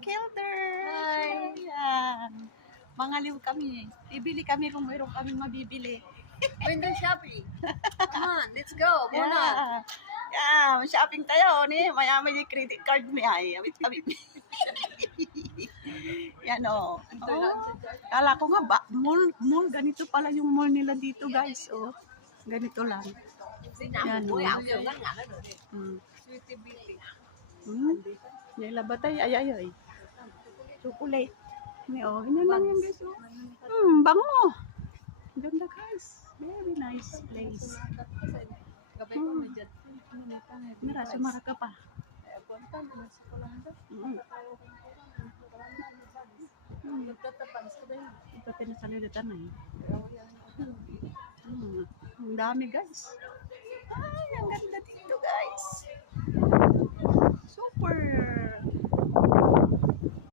Kilder. Hi. Ayan. Mangaliw kami. Bibili kami kung mayroon kami mabibili. Window shopping. Come on, let's go. Muna. Yeah, shopping tayo ni. Maya may credit card ni ay. Amit kami. Yan o. Kala ko nga ba, mall ganito pala yung mall nila dito, guys. Oh. Ganito lang. Yan o. Yan labatay, ay. Chocolate. May ganyan lang yan, guys. Oh. Bango. Ganda, guys. Very nice place. Mira, sumara ka pa. Ito pinasalilitan na eh. Ang dami, guys. Ay, ang ganda dito, guys. Super.